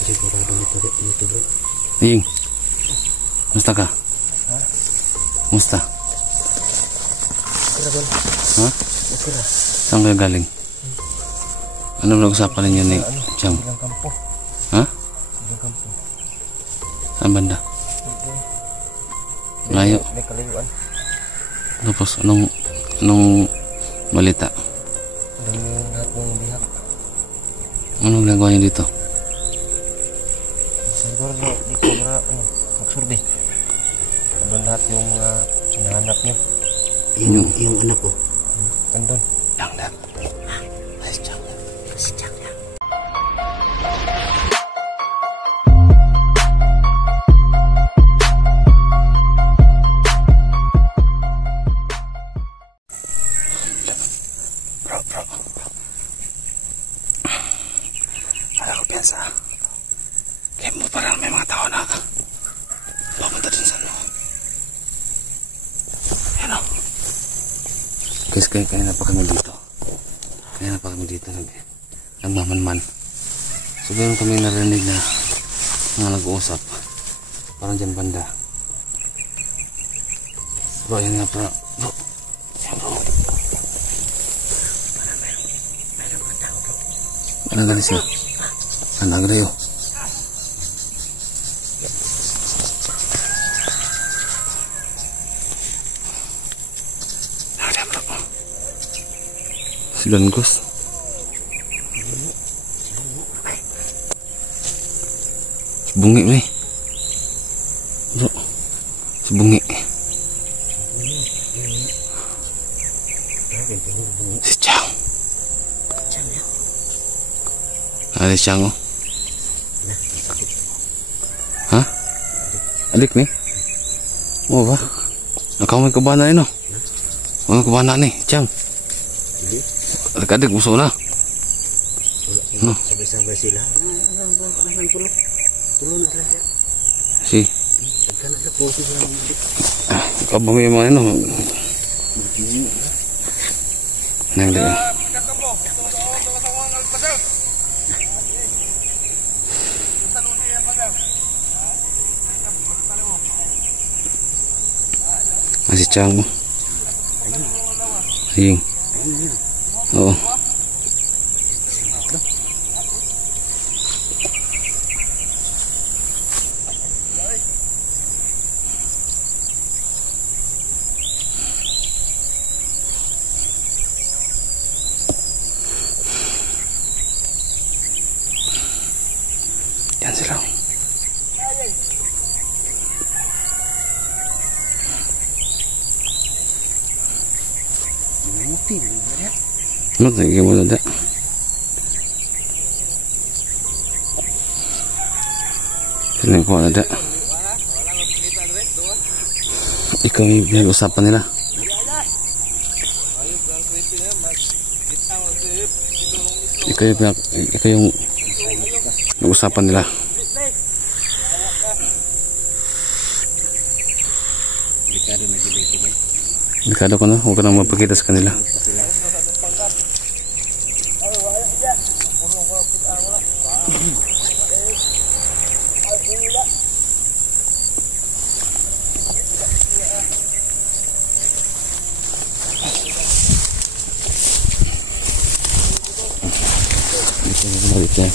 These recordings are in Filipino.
Sigurado nito bro. Ying, musta ka? Ha? Musta? Okay ra. Ha? Okay ra. Saan kayo galing? Ano nag-usapan ninyo ni Chang? Silang kampo. Ha? Silang kampo. Saan banda? Layo. May kalayuan. Tapos anong balita? Dami yung lahat ng bihak. Anong ginagawa niyo dito? Siguro di ko na magsurdi. Andun lahat yung mga hinahanap nyo. Yung anak ko. Andun. Lang. Si Chang. Bro. Kala ko piyansa. Kaya mo parang may mga tao na papunta dun sa ano. Ayan o. Guys, kaya na pa kami dito. Nagmamanman. So, meron kami narinig na mga nag-uusap. Parang dyan banda. Bro, yan nga bro. Yan bro. Ano galing siya? Ano galing yun? Si Langos. Si Bungi nih. Bro. Si Bungi. Si Chang. Ada Chang oh. Hah? Adik nih? Mau apa? Kamu ke mana ini? Mau ke mana nih, Chang? Adik musuh na. No. Sabay-sabay sila. Tulong na sila. Si. Kana sa poso sila mga. Kabang may mga ano. Nang dito. Masih Chang mo. Aying. Oo. Yan sila. Ano tingin mo na? Tingin ko na. Ikaw yung pinag-usapan nila. Ikaw yung pinag-usapan nila. Delikado ko na, huwag ka nang mapakita sa kanila. Balik ya.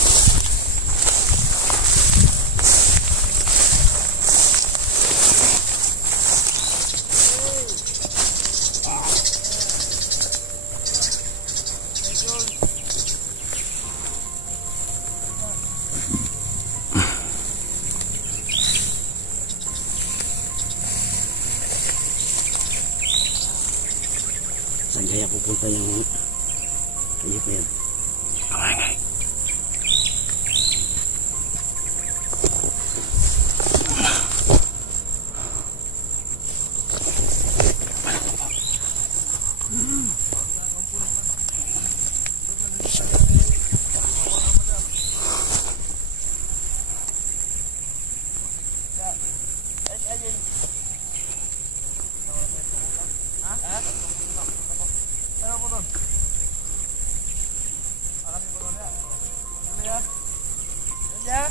Saan kaya pupunta yung jeep na yan? Okay. Ya.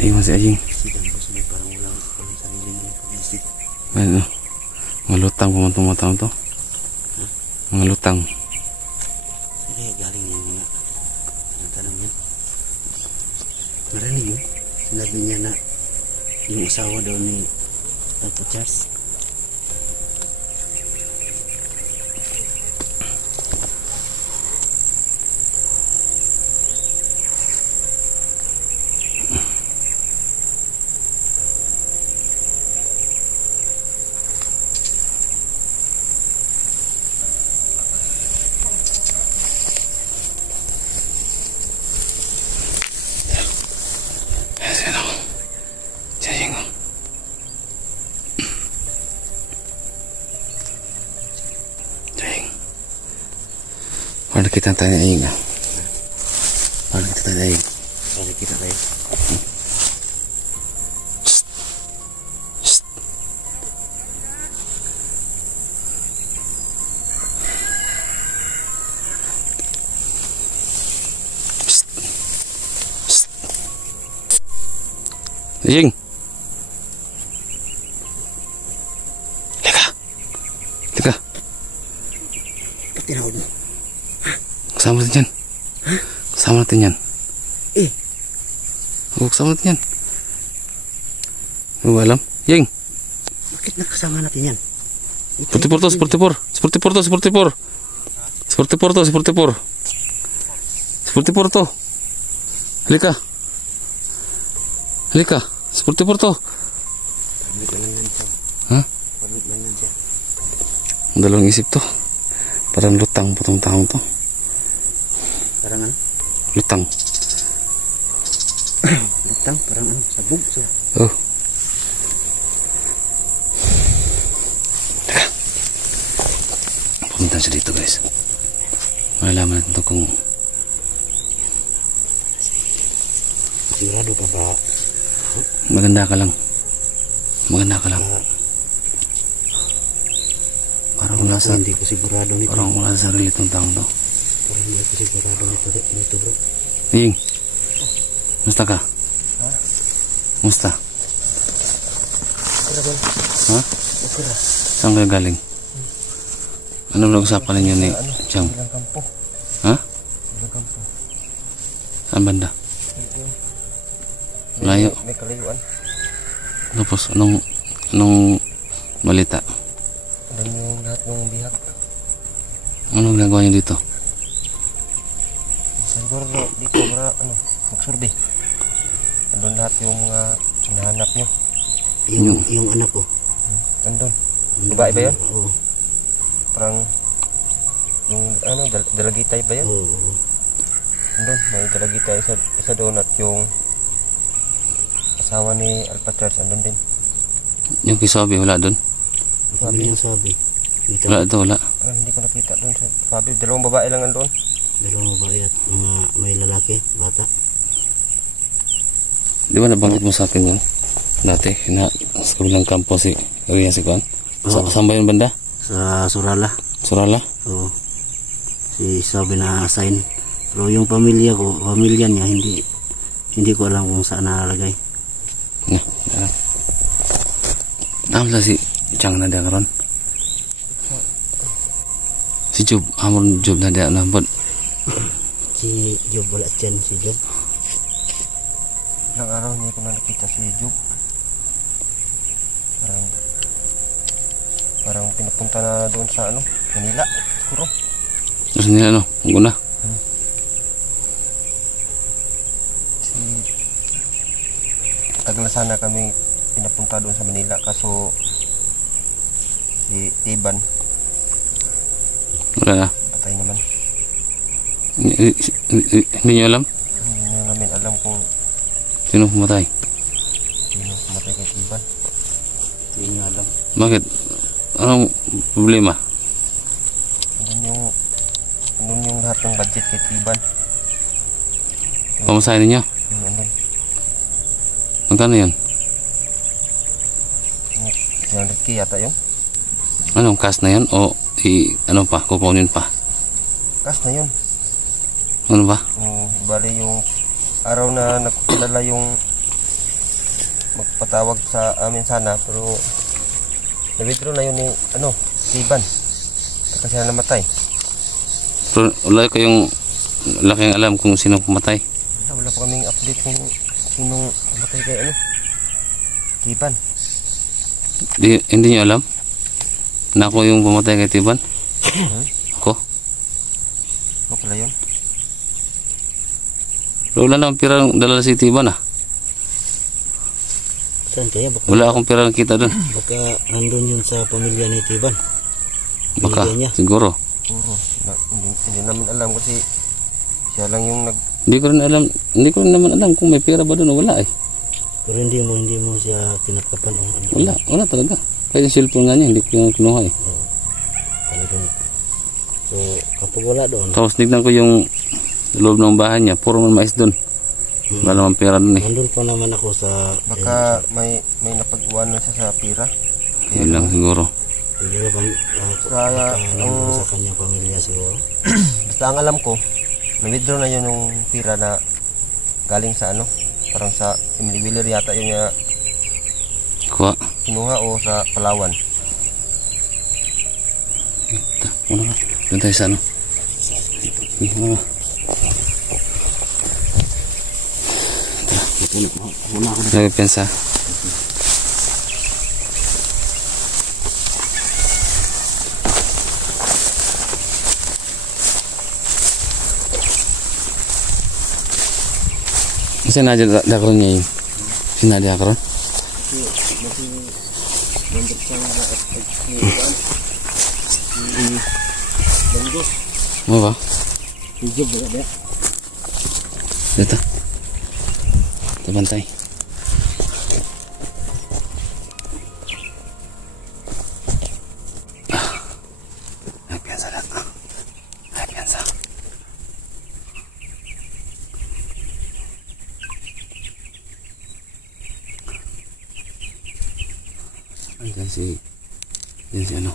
Ayun si Aying. Sidan ko sila parang walang sariling pag-isip. Ano? Mga lutang pumatong-matang to. Mga lutang. Kaya galing yung mga tanam niya. Narinig yun. Sinabi niya na yung asawa daw ni Alpha Charles. Paano kita tayo na Aying ah? Paano kita tayo na Aying? Paano kita tayo? Aying! Lika! Lika! Ba't tinawag mo? Kasama natin yan. Kasama natin yan. Oo, kasama natin yan. Hindi mo alam? Yeng! Bakit nakasama natin yan? Sportipor to, sportipor. Sportipor to, sportipor. Sportipor to, sportipor. Sportipor to. Halika. Halika. Sportipor to. Pablik lang yan siya. Ha? Pablik lang yan siya. Dalawang isip to. Parang lutang putong taong to. Parang ano? Lutang. Lutang, parang ano? Sabog siya. Oh. Teka. Pumunta siya dito guys. Malalaman natin ito kung sigurado ka ba? maganda ka lang. Maganda ka lang. Parang wala sa Hindi ko sigurado nito. parang wala sa sarili itong taong to. Parang hindi ko sigurado nito bro. Ying. Musta ka? Ha? Musta? Okra ba? Ha? Okra. Saan kayo galing? Ano nag-usapan ninyo ni Chang? Ilang kampo. Ha? Ilang kampo. Saan banda? Layo. May kalayuan. Tapos anong balita? Alam niyo yung lahat ng bihag. Anong ginagawa niyo dito? Siguro dito para ano, magsurvey. Andun lahat yung mga hinahanap nyo. Yung anak ko. Andun. Babae ba yan? Oo. Parang yung ano, dalagitay ba yan? Oo. Andun, may dalagitay. Isa doon at yung asawa ni Alpha Charles andun din. Yung kisabi, wala doon? Sabi yung sabi. Wala ito, wala. Hindi ko nakita doon. Sabi, dalawang babae lang andun. Dalawang babae at may lalaki, bata. Di ba nabanggit mo sa akin yun? Dati, sa kabilang kampo si Ria si Kwan? Saan ba yun banda? Sa Surala. Surala? Oo. Si sabi na assign. Pero yung pamilya niya, hindi ko alam kung saan nakalagay. Naam sa si Chang na dia karon. Si Job, amon Job na dia nambot. Si Job wala dyan, si Job. Ilang araw hindi ko na nakita si Job. Parang pinapunta na doon sa ano, Manila, siguro. Terus nila ano, ang guna. Tagal na sana kami pinapunta doon sa Manila, kaso si Tiban Wala na. patay naman. Hindi niyo alam? Hindi na namin alam kung Sino pumatay? sino pumatay kay Tiban. Hindi niya alam. Bakit? Anong problema? Andun yung lahat ng budget kay Tiban. Pamasahin ninyo? Andun. Magkano yan? 300k yata yun. Anong cash na yan? O ano pa? Kukunin pa? Cash na yun. Ano ba? Bali yung araw na nakukilala yung magpatawag sa amin sana, pero na-withdraw na yun ni Tiban. Kasi na namatay. Pero wala kayong alam kung sino pumatay. Wala pa kaming update kung sinong pumatay kay Tiban. Hindi nyo alam na ako yung pumatay kay Tiban? Ako? Ako pala yun. Pero wala na akong pira dala si Tiban Saan kaya? Baka, wala akong pira kita doon. baka nandun yun sa pamilya ni Tiban. Baka, niya. siguro. Puro. Hindi namin alam kasi siya lang yung Hindi ko rin naman alam kung may pera ba doon o wala eh. Pero hindi mo siya kinakapan o ano. Wala talaga. Kahit yung cellphone nga niya, hindi ko yung kinuha eh. Talagang. So, kapag wala doon, Tapos tignan ko yung loob ng bahay niya, puro man mais doon. Wala naman pera doon eh. nandun pa naman ako sa... baka may napag-iwanan siya sa pira. Yun lang siguro. Siguro nandun sa kanyang pamilya siguro. Basta ang alam ko, na-withdraw na yun yung pira na galing sa parang sa Emily Wheeler yata yun niya Kuha. kinuha o sa Palawan. Muna ka. Doon tayo sa Muna ako na. Nagpensa. Kasi nadya niya yun. Sinadya karon. Mo ba? Dito. Ito bantay. Nagpiansa na. Nagpiansa. Diyan si ano?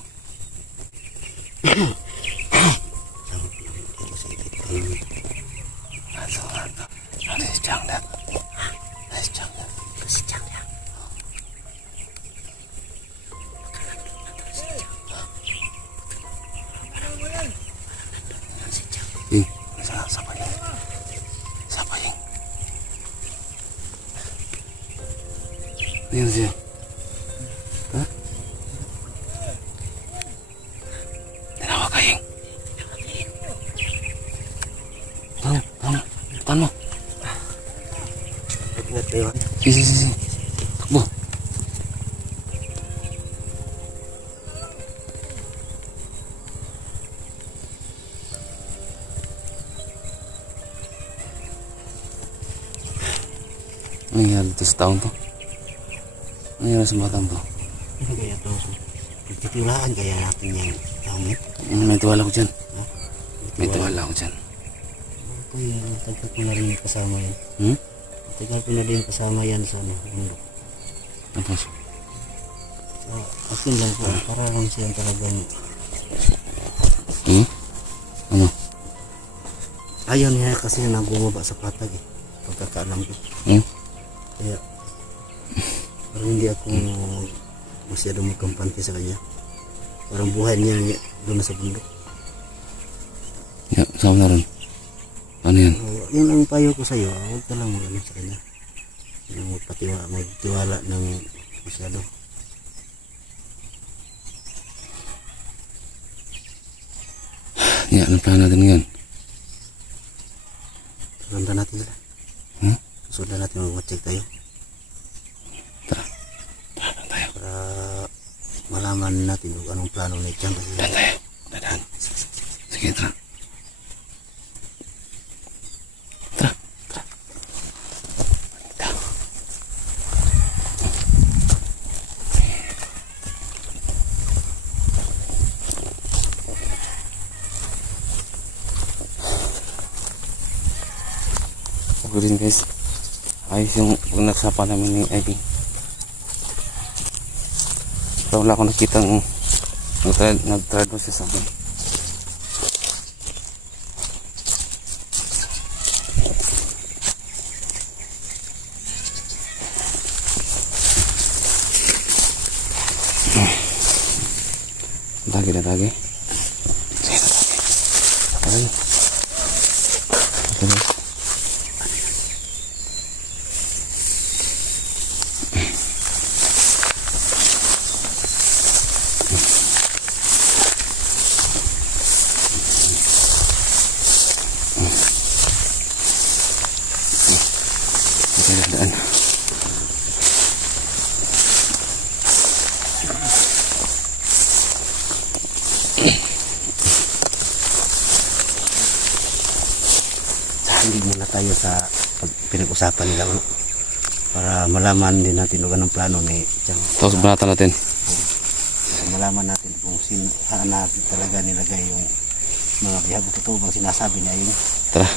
Yan siya. Ha? Tinawag ka, Ying. Tahan mo. Ingat kayo. Si. Takbo. Ano nangyari dito sa taon to? Ano nangyari sa batang to? Ano kaya ito? Pagtitiwalaan kaya natin yung damit? May tiwala ko dyan. May tiwala ko dyan. Ako yung tagal ko na rin kasama yan. Tagal ko na din kasama yan sa bundok. Tapos? So, akin lang po. Para lang siya talagang... Ano? Ayaw niya kasi na bumaba sa patag eh. Pagkakaalam ko. Kaya parang hindi ako masyadong magkampante sa kanya. Parang buhay niya doon sa bundok. Ya, sama na rin. Ano yan? Yun ang payo ko sa iyo. Huwag ka lang mag-ano sa kanya. Magtiwala ng masyado. Ya, anong plano natin ngayon? Sundan natin sila. Sundan natin mag-check tayo. Tara tayo. Para malaman natin kung anong plano ni Chang. Tara tayo. Dadaan. Sige, tara. Rin guys, ayos yung nagsapa namin ni Ivy. Pero wala akong nakitang nag-trado siya sa akin. Sige na tagi. Sige na tagi. Aray. Okay. Daan. Hindi muna tayo sa pinag-usapan nila, ano, para malaman din natin kung anong plano ni Chang. Tapos banatan natin. Malaman natin kung saan na talaga nilagay yung mga bihag. Totoo bang sinasabi niya yun? Tara.